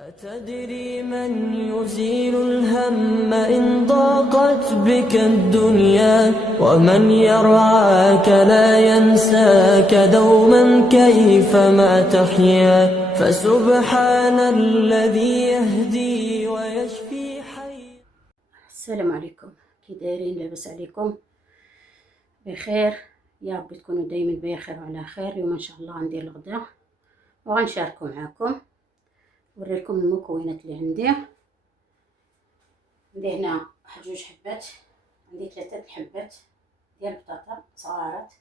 أتدري من يزيل الهم إن ضاقت بك الدنيا ومن يرعاك لا ينساك دوما كيفما تحيا فسبحان الذي يهدي ويشفي حي. السلام عليكم، كي دايرين؟ لاباس عليكم؟ بخير يا رب تكونوا دايما بخير وعلى خير. اليوم ان شاء الله غندير الغداء وغنشاركو معاكم، نوريكم المكونات اللي عندي هنا. واحد جوج حبات، عندي 3 حبات ديال البطاطا صغارات.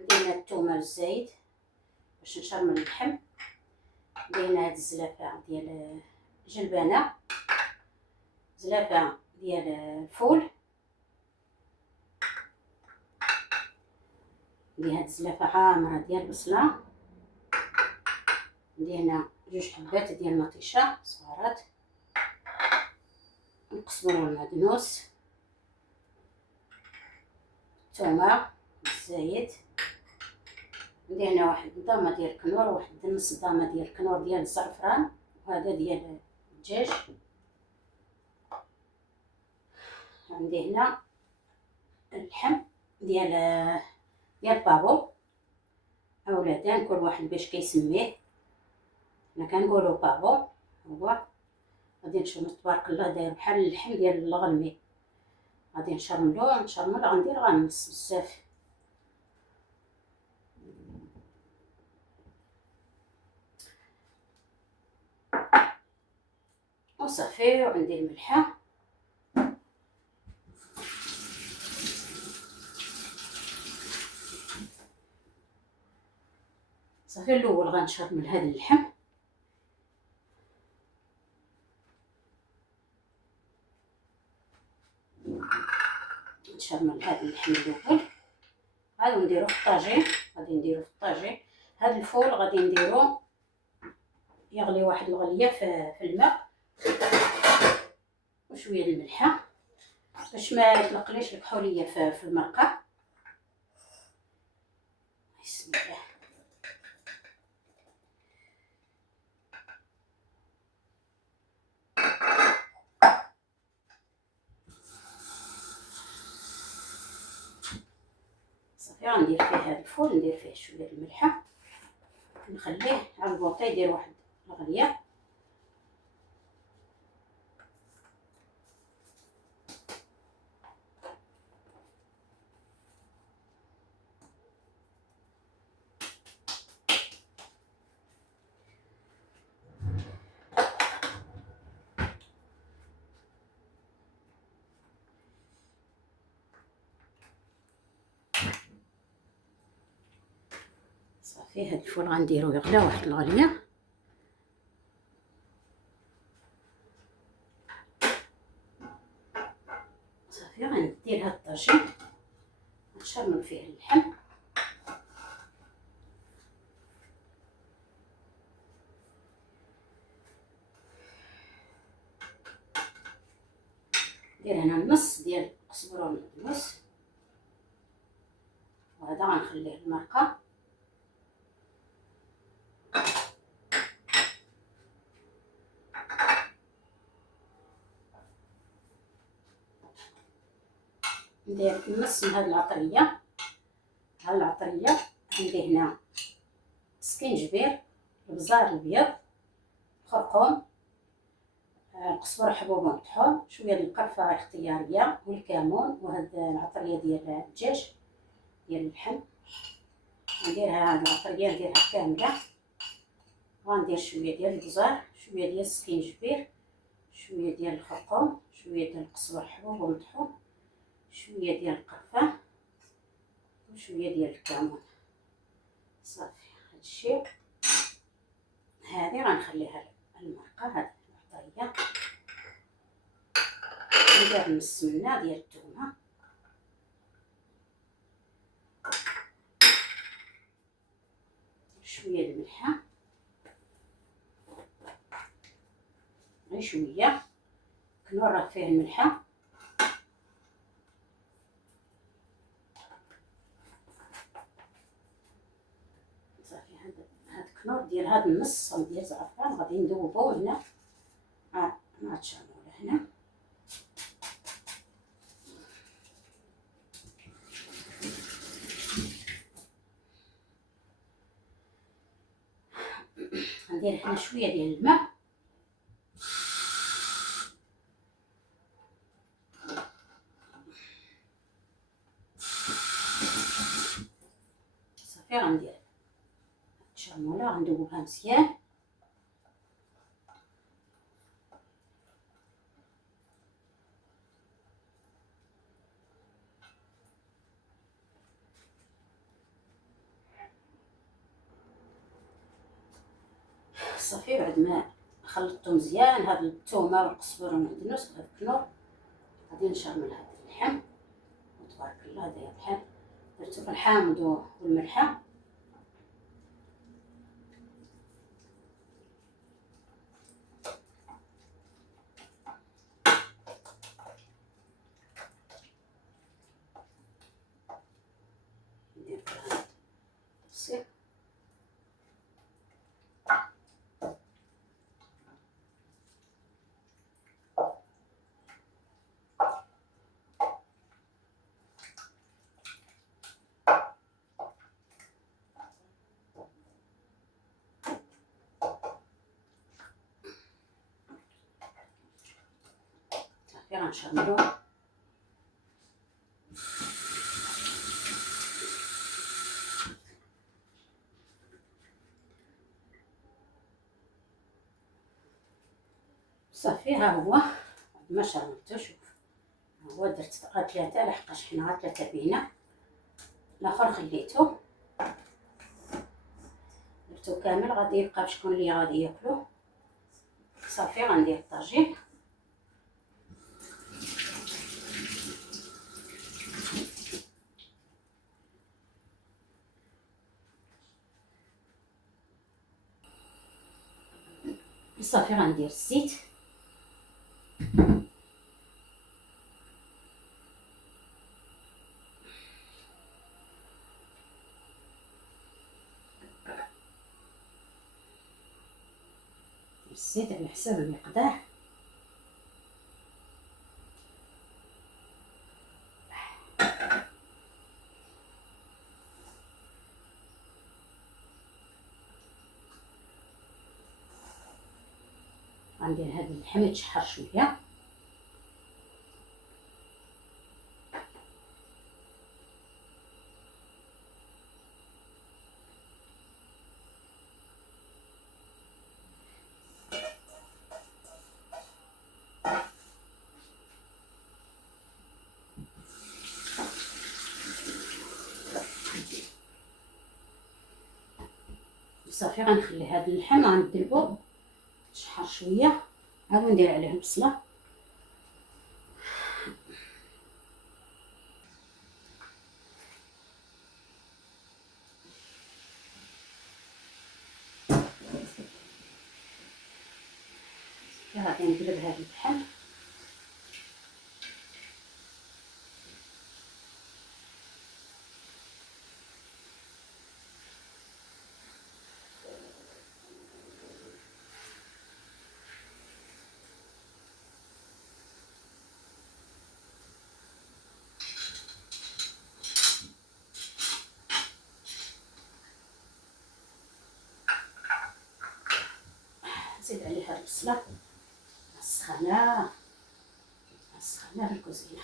عندي هنا الثومه والزايد باش نشرمل اللحم. عندي هنا هاد الزلافه ديال الجلبانه، زلافه ديال الفول، عندي هاد الزلافه عامره ديال البصله. عندي هنا 2 حبات ديال المطيشه صغارات، القزبر والمعدنوس، الثومه، الزايد. عندي هنا واحد الضامه ديال الكنور، وواحد نص ضامه ديال الكنور ديال الزعفران، وهذا ديال الدجاج. عندي هنا اللحم ديال بابو اولادان، كل واحد باش كيسميه. انا كنقولوا بابو. هو غادي نشوف تبارك الله داير بحال اللحم ديال الغلمي. غادي نشرملو غندير غنص بزاف. وصافي. وعندي الملحه، صافي. الاول غنشرمل هذا اللحم، نشرمل هذا اللحم الاول. غادي نديرو في الطاجين، هذا الفول غادي نديرو يغلي واحد الغليه في الماء وشويه الملحه باش ما يتلقليش الكحوليه في المرقه. بسم الله. صافي. غندير فيه هذا الفول، ندير فيه شويه الملحه، نخليه على البوطه يدير واحد الغليه. صافي. هاد الفول غنديرو يغلى واحد الغليه. صافي. غندير هاد الطاجين نشرمل فيه اللحم، ندير هنا نص ديال القزبر والمعدنوس، وهذا غنخليه المرقه. ندير نص من هاد العطريه. عندي هنا سكينجبير، البزار الابيض، الخرقوم، القزبر حبوب مطحون، شويه ديال القرفه اختياريه، والكمون، وهاد العطريه ديال الدجاج ديال اللحم. نديرها هاد العطريه نديرها كامله. غندير شويه ديال البزار، شويه ديال السكينجبير، شويه ديال الخرقوم، شويه ديال القزبر حبوب ومطحون، شويه ديال القرفه، وشويه ديال الكمون. صافي. هادشي هادي غنخليها المرقه. هاد العطريه ندير نص منها ديال الثومه، شويه الملحه، غير شويه. كنور راه فيه الملحه. صافي. هاد الكنور ديال هاد نص ديال زعفران غادي نذوبو هنا مع الشاموله هنا. غندير هنا شويه ديال الماء صافي. غندير الشاموله غندوبها مزيان. صافي بعد ما خلطته مزيان هاد الثومه والقزبر والمعدنوس وهاد الكنور غادي نشرمل هاد اللحم. وتبارك الله داير بحال درتو في الحامض والملحه. ندير هاد التفصيل صافي. غنشرملو صافي. ها هو بعد ما شرملتو، شوف ها هو درت غير 3 لحقاش حنا غير 3 بينا، الاخر خليته درتو كامل. غادي يبقى بشكون اللي غادي ياكلوه. صافي غندير الطاجين. صافي غندير الزيت على حساب المقدار. غندير هاد اللحم يتشحر شويه. صافي غنخلي هاد اللحم غندلبو يتشحر شويه، عاد ندير عليه البصله. غادي نقلب هاد اللحم نزيد عليه هاد البصله السخانه في الكوزينه.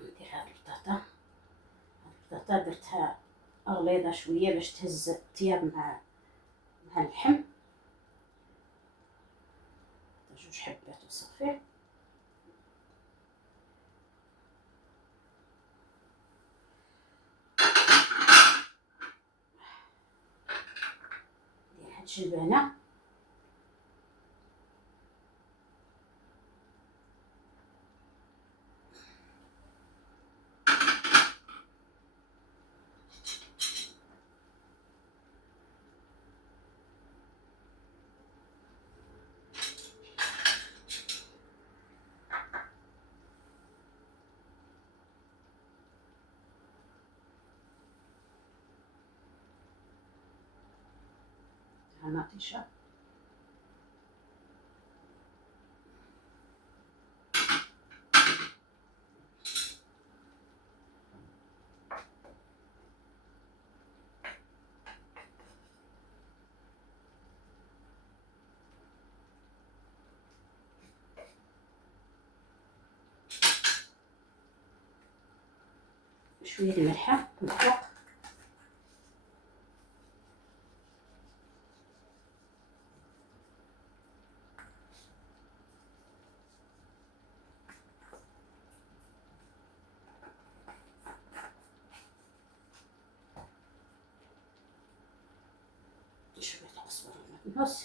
ندير هاد البطاطا درتها غليظه شويه باش تهز الطياب مع اللحم. 2 حبات وصافي. الجبانة. مطيشة. شوية الملحة من فوق. شوية القزبرة من النص.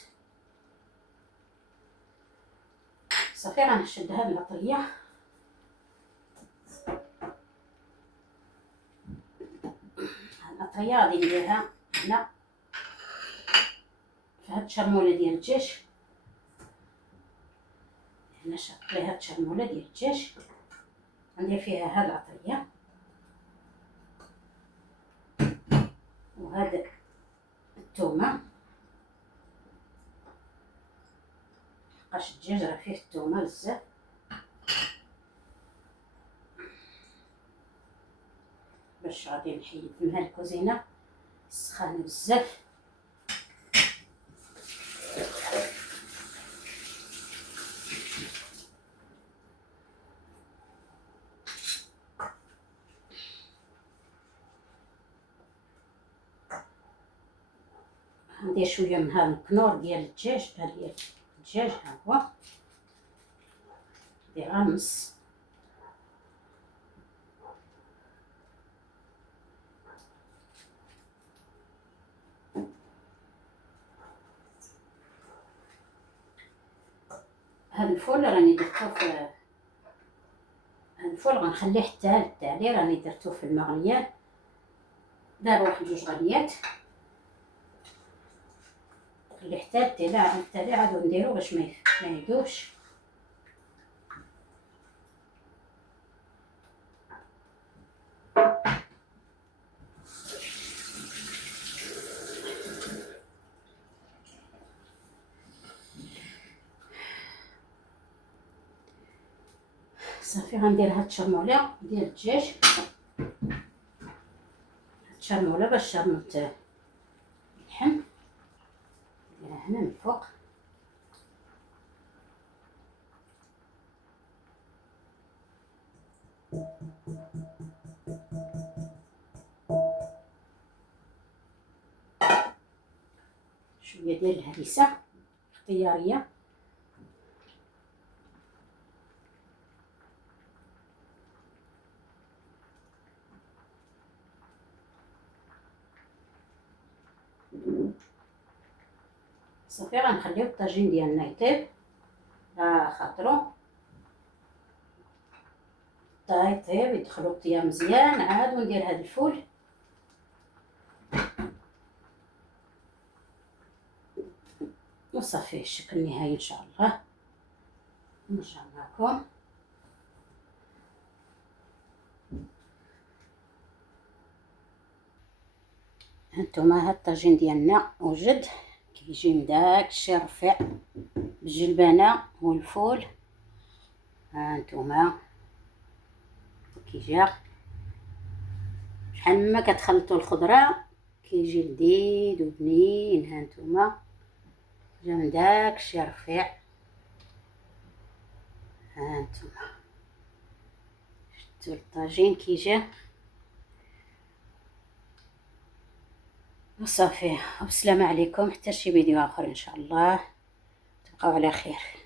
صافي غنشد هاد العطرية غادي نديرها هنا في هاد الشرمولة ديال الدجاج. هنا شق ليها الشرمولة ديال الدجاج، غندير فيها هاد العطرية وهاد الثومة، لحقاش الدجاج راه فيه الثومة بزاف. باش غادي نحيد منها الكوزينة سخانة بزاف. ندير شويه من هذا الكنور ديال الدجاج، ديال الدجاج ها هو نديرها نص. هذا الفول راني درتو في هذا الفول غنخليه حتى عليه، راني درتو في المغليات، دار واحد جوج غليات، خليه حتى عليه عاد نديرو باش ما يذوبش. صافي غندير هاد الشرموله ديال الدجاج، الشرموله باش شرمت اللحم نديرها هنا من الفوق. شويه ديال الهريسه اختياريه، صافي غنخليو الطاجين ديالنا يطيب على خاطرو، يطيب يدخلو الطياب مزيان، عاد وندير هاد الفول وصافي. الشكل النهائي ان شاء الله نرجع معكم. هانتوما هاد الطاجين ديالنا وجد كيجي من داكشي رفيع بالجلبانه والفول. هانتوما كيجا شحال ما كتخلطوا الخضره كيجي لذيذ وبنين. هانتوما جا من داكشي رفيع. هانتوما شفتوا الطاجين كيجا وصافي. والسلام عليكم حتى شي فيديو اخر ان شاء الله، تبقاو على خير.